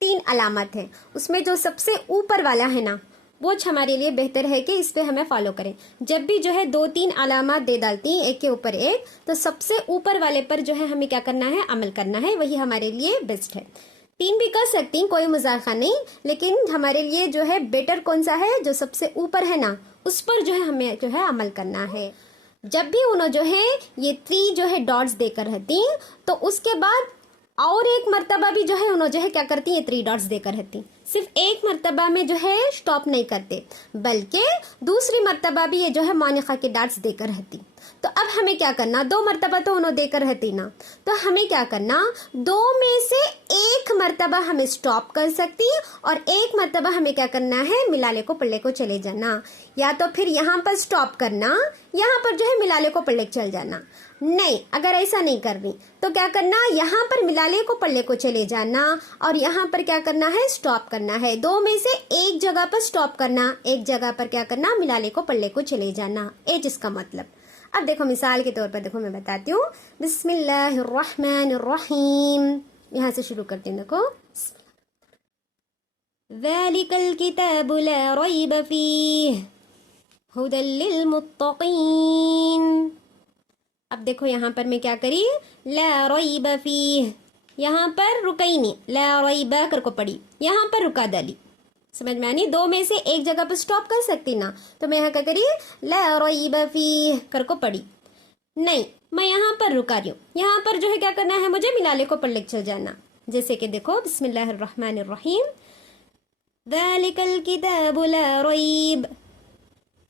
3 علامات ہیں، اس میں جو سب سے اوپر والا ہے نا وہ ہمارے لیے بہتر ہے کہ اس پہ ہمیں فالو کریں. جب بھی جو ہے 2-3 علامات دے ڈالتی ہیں ایک کے اوپر ایک، تو سب سے اوپر والے پر جو ہے ہمیں کیا کرنا ہے، عمل کرنا ہے، وہی ہمارے لیے بیسٹ ہے. 3 بھی کر سکتی ہیں، کوئی مذاکرہ نہیں، لیکن ہمارے لیے جو ہے بیٹر کون سا ہے، جو سب سے اوپر ہے نا اس پر جو ہے ہمیں جو ہے عمل کرنا ہے. جب بھی انہوں جو ہے یہ 3 جو ہے ڈاٹس دے کر رہتی ہیں، تو اس کے بعد اور ایک مرتبہ بھی جو ہے انہوں جو ہے کیا کرتی ہیں، 3 ڈاٹس دے کر رہتی. صرف ایک مرتبہ میں جو ہے سٹاپ نہیں کرتے، بلکہ دوسری مرتبہ بھی یہ جو ہے مانقہ کے ڈاٹس دے کر رہتی. تو اب ہمیں کیا کرنا، 2 مرتبہ تو انہوں دے کر رہتی نا، تو ہمیں کیا کرنا، 2 میں سے ایک مرتبہ ہمیں سٹاپ کر سکتی اور ایک مرتبہ ہمیں کیا کرنا ہے، ملالے کو پلے کو چلے جانا. یا تو پھر یہاں پر سٹاپ کرنا، یہاں پر جو ہے ملالے کو پلے چل جانا. نہیں، اگر ایسا نہیں کر رہی تو کیا کرنا، یہاں پر ملالے کو پلے کو چلے جانا اور یہاں پر کیا کرنا ہے، سٹاپ کرنا ہے. 2 میں سے ایک جگہ پر سٹاپ کرنا، ایک جگہ پر کیا کرنا، ملالے کو پلے کو چلے جانا. اس کا مطلب. اب دیکھو مثال کے طور پر دیکھو میں بتاتی ہوں. بسم اللہ الرحمن الرحیم، یہاں سے شروع کرتی ہوں. دیکھو، ذالک الکتاب لا ریب فیہ ھدی للمتقین. اب دیکھو یہاں پر میں کیا کری، لا ریب فیہ، یہاں پر رکئی نہیں، لا ریب کر کو پڑی، یہاں پر رکا ڈالی. سمجھ میں آنی، 2 میں سے ایک جگہ پر سٹاپ کر سکتی نا، تو میں یہاں کیا کری، لا ریب فیہ کر کو پڑی. نہیں، میں یہاں پر رکا رہی ہوں، یہاں پر جو ہے کیا کرنا ہے، مجھے ملالے کو پلے چل جانا. جیسے کہ دیکھو، بسم اللہ الرحمن الرحیم، ذالک الکتاب لا ریب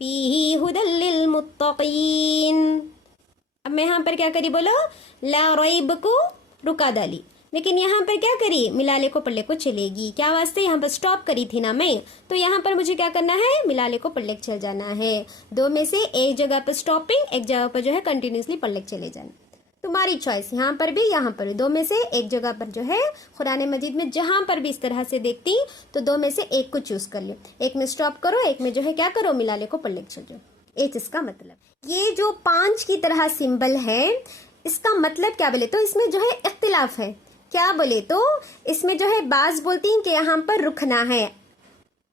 فیہ ھدی للمتقین. اب میں یہاں پر کیا کری، بولو، لا ریب کو رکا ڈالی، لیکن یہاں پر کیا کری، ملالے کو پلے کو چلے گی. کیا واسطے، یہاں پر سٹاپ کری تھی نا میں، تو یہاں پر مجھے کیا کرنا ہے، ملالے کو پلے چل جانا ہے. 2 میں سے ایک جگہ پر سٹاپنگ، ایک جگہ پر جو ہے کنٹینیوسلی پلے چلے جانا. تمہاری چوائس، یہاں پر بھی یہاں پر بھی 2 میں سے ایک جگہ پر جو ہے قرآن مجید میں جہاں پر بھی اس طرح سے دیکھتی تو 2 میں سے ایک کو چوز کر لو. ایک میں سٹاپ کرو، ایک میں جو ہے کیا کرو، ملالے کو پلے چل جاؤ. اس کا مطلب. یہ جو 5 کی طرح سمبل ہے، اس کا مطلب کیا بولے تو اس میں جو ہے اختلاف ہے. کیا بولے تو اس میں جو ہے بعض بولتی ہیں کہ یہاں پر رکنا ہے،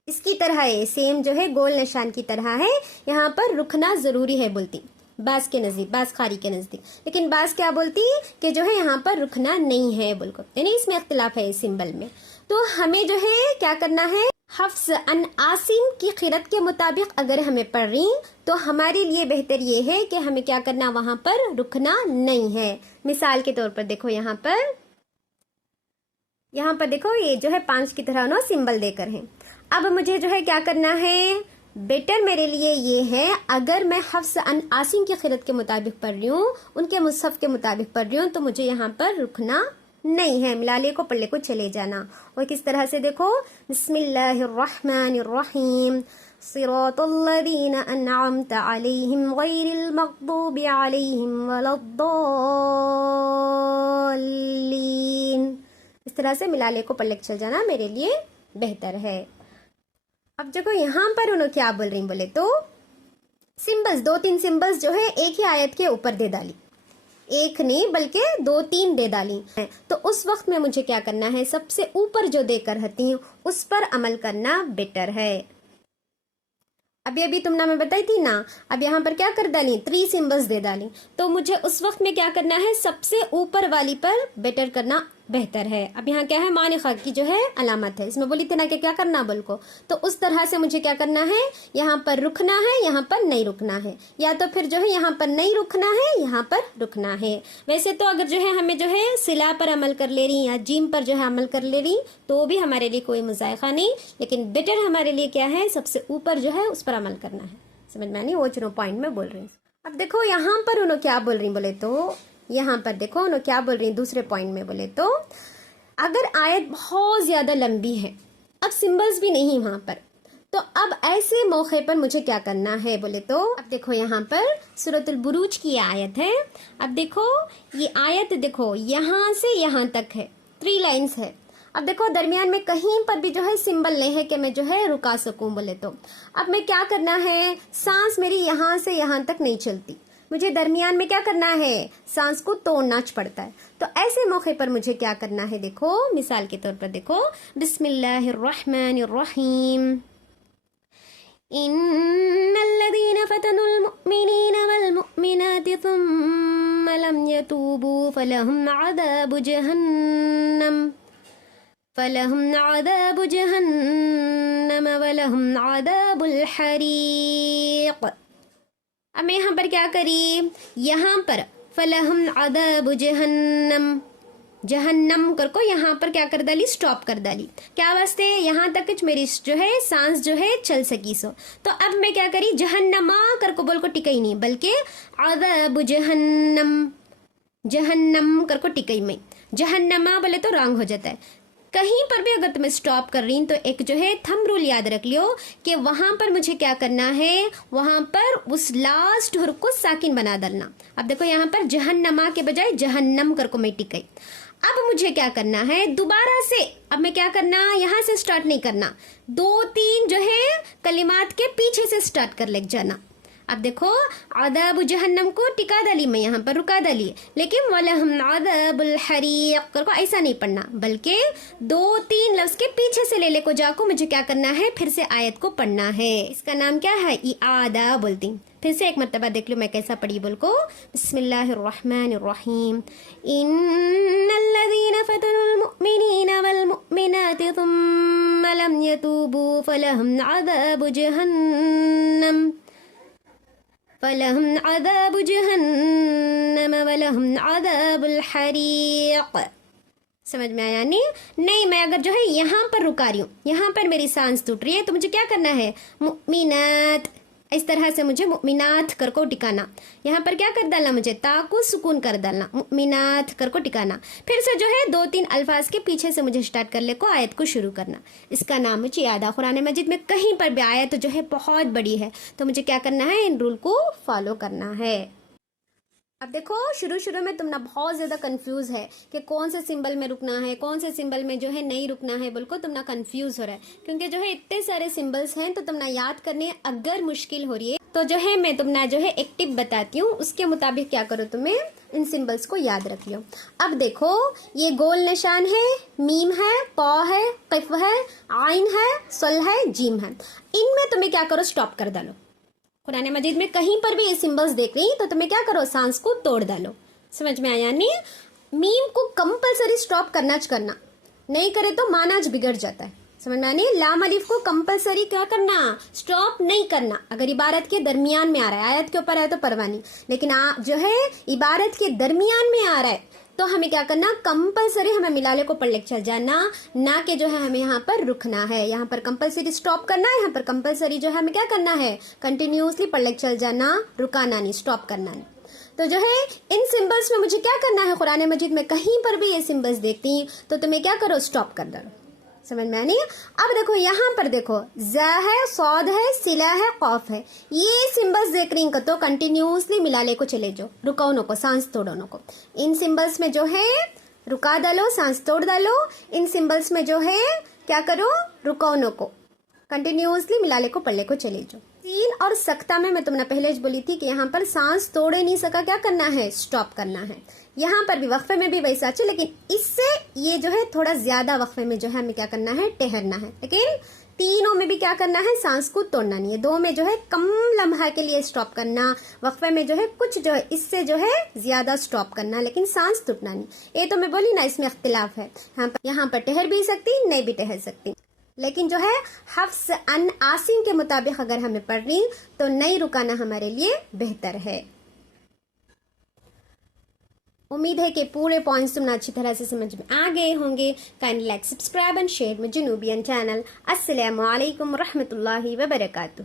اس کی طرح ہے، سیم جو ہے گول نشان کی طرح ہے، یہاں پر رکنا ضروری ہے بولتی بعض کے نزدیک، بعض قاری کے نزدیک. لیکن بعض کیا بولتی کہ جو ہے یہاں پر رکنا نہیں ہے بول کو، یعنی اس میں اختلاف ہے اس سمبل میں. تو ہمیں جو ہے کیا کرنا ہے، حفظ ان عاصم کی قرأت کے مطابق اگر ہمیں پڑھ رہی تو ہمارے لیے بہتر یہ ہے کہ ہمیں کیا کرنا، وہاں پر رکنا نہیں ہے. مثال کے طور پر دیکھو، یہاں پر دیکھو یہ جو ہے 5 کی طرح انہوں سمبل دے کر ہیں. اب مجھے جو ہے کیا کرنا ہے، بیٹر میرے لیے یہ ہے اگر میں حفظ ان عاصم کی قرأت کے مطابق پڑھ رہی ہوں، ان کے مصحف کے مطابق پڑھ رہی ہوں، تو مجھے یہاں پر رکنا نہیں ہے، ملالے کو پلے کو چلے جانا. اور کس طرح سے دیکھو، بسم اللہ الرحمن الرحیم، صراط الذین انعمت علیہم غیر المغضوب علیہم ولا الضالین. اس طرح سے ملالے کو پلے چل جانا میرے لیے بہتر ہے. اب دیکھو یہاں پر انہوں کیا بول رہی ہیں، بولے تو سمبلز 2-3 سمبلز جو ہے ایک ہی آیت کے اوپر دے ڈالی، ایک نہیں بلکہ 2-3 دے ڈالی. تو اس وقت میں مجھے کیا کرنا ہے، سب سے اوپر جو دے کر رہتی ہوں اس پر عمل کرنا بیٹر ہے. ابھی تم نے میں بتائی تھی نا، اب یہاں پر کیا کر ڈالی، 3 سمبلز دے ڈالی، تو مجھے اس وقت میں کیا کرنا ہے، سب سے اوپر والی پر بیٹر کرنا بہتر ہے. اب یہاں کیا ہے، مانقہ کی جو ہے علامت ہے، اس میں بولی تھی نا کہ کیا کرنا بول کو، تو اس طرح سے مجھے کیا کرنا ہے، یہاں پر رکنا ہے، یہاں پر نہیں رکنا ہے، یا تو پھر جو ہے یہاں پر نہیں رکنا ہے، یہاں پر رکنا ہے. ویسے تو اگر جو ہے ہمیں جو ہے صلا پر عمل کر لے رہی یا جیم پر جو ہے عمل کر لے رہی تو بھی ہمارے لیے کوئی مذائقہ نہیں، لیکن بیٹر ہمارے لیے کیا ہے، سب سے اوپر جو ہے اس پر عمل کرنا ہے. سمجھ میں نہیں، وہ چنو پوائنٹ میں بول رہی ہوں. اب دیکھو یہاں پر انہوں کیا بول رہی بولے تو، یہاں پر دیکھو انہوں کیا بول رہی ہیں دوسرے پوائنٹ میں، بولے تو اگر آیت بہت زیادہ لمبی ہے، اب سمبلز بھی نہیں وہاں پر، تو اب ایسے موقع پر مجھے کیا کرنا ہے بولے تو، اب دیکھو یہاں پر سورۃ البروج کی آیت ہے. اب دیکھو یہ آیت دیکھو یہاں سے یہاں تک ہے، 3 لائنز ہے. اب دیکھو درمیان میں کہیں پر بھی جو ہے سمبل نہیں ہے کہ میں جو ہے رکا سکوں بولے تو. اب میں کیا کرنا ہے، سانس میری یہاں سے یہاں تک نہیں چلتی، مجھے درمیان میں کیا کرنا ہے, سانس کو توڑنا پڑتا ہے. تو ایسے موقع پر مجھے کیا کرنا ہے, دیکھو مثال کے طور پر دیکھو, بسم اللہ الرحمن الرحیم. ان الذين فتنوا المؤمنين والمؤمنات ثم لم يتوبوا فلهم عذاب جهنم ولهم عذاب الحریق. اب میں یہاں پر کیا کری, یہاں پر فلہم عذاب جہنم کر کو یہاں پر کیا کر ڈالی, سٹاپ کر ڈالی. کیا واسطے, یہاں تک کچھ میری جو ہے سانس جو ہے چل سکی سو. تو اب میں کیا کری, جہنما کر کو بول کو ٹکئی نہیں, بلکہ عذاب جہنم کر کو ٹکئی میں. جہنما بولے تو رانگ ہو جاتا ہے. کہیں پر بھی اگر تمہیں سٹاپ کر رہی ہیں تو ایک جو ہے تھم رول یاد رکھ لیو کہ وہاں پر مجھے کیا کرنا ہے, وہاں پر اس لاسٹ حرف کو ساکن بنا ڈالنا. اب دیکھو یہاں پر جہنما کے بجائے جہنم کر کو میں ٹکئی. اب مجھے کیا کرنا ہے, دوبارہ سے اب میں کیا کرنا, یہاں سے سٹارٹ نہیں کرنا, 2-3 جو ہے کلمات کے پیچھے سے سٹارٹ کر لگ جانا. اب دیکھو عذاب جہنم کو ٹکا ڈالی میں, یہاں پر رکا ڈالی, لیکن وَلَهُمْ عَذَابُ الْحَرِيقِ کر کو ایسا نہیں پڑھنا, بلکہ 2-3 لفظ کے پیچھے سے لے کو جا کو مجھے کیا کرنا ہے, پھر سے آیت کو پڑھنا ہے. اس کا نام کیا ہے, اعادہ بولتی ہیں. پھر سے ایک مرتبہ دیکھ لو میں کیسا پڑھی بول کو, بسم اللہ الرحمن الرحیم. ان الذین فتنوا المؤمنین والمؤمنات ثم لم يتوبوا فلهم عذاب جہنم ولهم عذاب الحریق. سمجھ میں آیا نہیں میں اگر جو ہے یہاں پر رکا رہی ہوں, یہاں پر میری سانس ٹوٹ رہی ہے, تو مجھے کیا کرنا ہے, مؤمنات اس طرح سے مجھے مؤمنات کر کو ٹکانا. یہاں پر کیا کر ڈالنا, مجھے تا کو سکون کر ڈالنا, مؤمنات کر کو ٹکانا. پھر سے جو ہے 2-3 الفاظ کے پیچھے سے مجھے سٹارٹ کر لے کو آیت کو شروع کرنا. اس کا نام مجھے یاد ہے. قرآن مجید میں کہیں پر بھی آیت جو ہے بہت بڑی ہے, تو مجھے کیا کرنا ہے, ان رول کو فالو کرنا ہے. اب دیکھو شروع میں تم نہ بہت زیادہ کنفیوز ہے کہ کون سے سمبل میں رکنا ہے, کون سے سمبل میں جو ہے نہیں رکنا ہے, بول کو تم نہ کنفیوز ہو رہا ہے, کیونکہ جو ہے اتنے سارے سمبلز ہیں تو تم نہ یاد کرنے اگر مشکل ہو رہی ہے تو جو ہے میں تم نہ جو ہے ایک ٹپ بتاتی ہوں, اس کے مطابق کیا کرو, تمہیں ان سمبلز کو یاد رکھ لو. اب دیکھو یہ گول نشان ہے, میم ہے, پا ہے, قف ہے, عین ہے, صل ہے, جیم ہے. ان میں تمہیں کیا کرو, سٹاپ کر ڈالو. قرآن مجید میں کہیں پر بھی یہ سمبلز دیکھ رہی تو تمہیں کیا کرو, سانس کو توڑ ڈالو. سمجھ میں آیا نہیں. میم کو کمپلسری سٹاپ کرنا نہیں کرے تو معنی بگڑ جاتا ہے. سمجھ میں آنی. لام الف کو کمپلسری کیا کرنا, سٹاپ نہیں کرنا. اگر عبارت کے درمیان میں آ رہا ہے, آیت کے اوپر ہے تو پرواہ نہیں, لیکن جو ہے عبارت کے درمیان میں آ رہا ہے تو ہمیں کیا کرنا, کمپلسری ہمیں ملالے کو پڑھ لے چل جانا, نہ کہ جو ہے ہمیں یہاں پر رکنا ہے. یہاں پر کمپلسری سٹاپ کرنا ہے, یہاں پر کمپلسری جو ہے ہمیں کیا کرنا ہے, کنٹینیوسلی پڑھ لے چل جانا, رکانا نہیں, سٹاپ کرنا نہیں. تو جو ہے ان سمبلز میں مجھے کیا کرنا ہے, قرآن مجید میں کہیں پر بھی یہ سمبلز دیکھتی ہیں تو تمہیں کیا کرو, سٹاپ کر دو. سمجھ میں آنی. اب دیکھو یہاں پر دیکھو, زا ہے, صاد ہے, سلا ہے, قاف ہے, یہ سمبلز دیکھ رہی تو کنٹینیوسلی ملا لے کو چلے جو, رکاؤ نو کو, سانس توڑو نو کو. ان سمبلز میں جو ہے رکا ڈالو, سانس توڑ ڈالو. ان سمبلز میں جو ہے کیا کرو, رکاؤ نو کو, کنٹینیوسلی ملا لے کو, پڑھ لے کو چلے جو. سین اور سکتہ میں تم نے پہلے بولی تھی کہ یہاں پر سانس توڑے نہیں سکا, کیا کرنا ہے, سٹاپ کرنا ہے. یہاں پر بھی وقفے میں بھی ویسا اچھا, لیکن اس سے یہ جو ہے تھوڑا زیادہ وقفے میں جو ہے ہمیں کیا کرنا ہے, ٹہرنا ہے. لیکن تینوں میں بھی کیا کرنا ہے, سانس کو توڑنا نہیں ہے. 2 میں جو ہے کم لمحہ کے لیے سٹاپ کرنا, وقفے میں جو ہے کچھ جو ہے اس سے جو ہے زیادہ سٹاپ کرنا, لیکن سانس ٹوٹنا نہیں. یہ تو میں بولی نا, اس میں اختلاف ہے. یہاں پر ٹہر بھی سکتی, نہیں بھی ٹہر سکتی, لیکن جو ہے حفظ ان عاصم کے مطابق اگر ہمیں پڑھ رہی تو نہیں رکانا ہمارے لیے بہتر ہے. امید ہے کہ پورے پوائنٹس تم نے اچھی طرح سے سمجھ میں آ گئے ہوں گے. Kindly like, subscribe and share my جنوبین چینل. السلام علیکم ورحمۃ اللہ وبرکاتہ.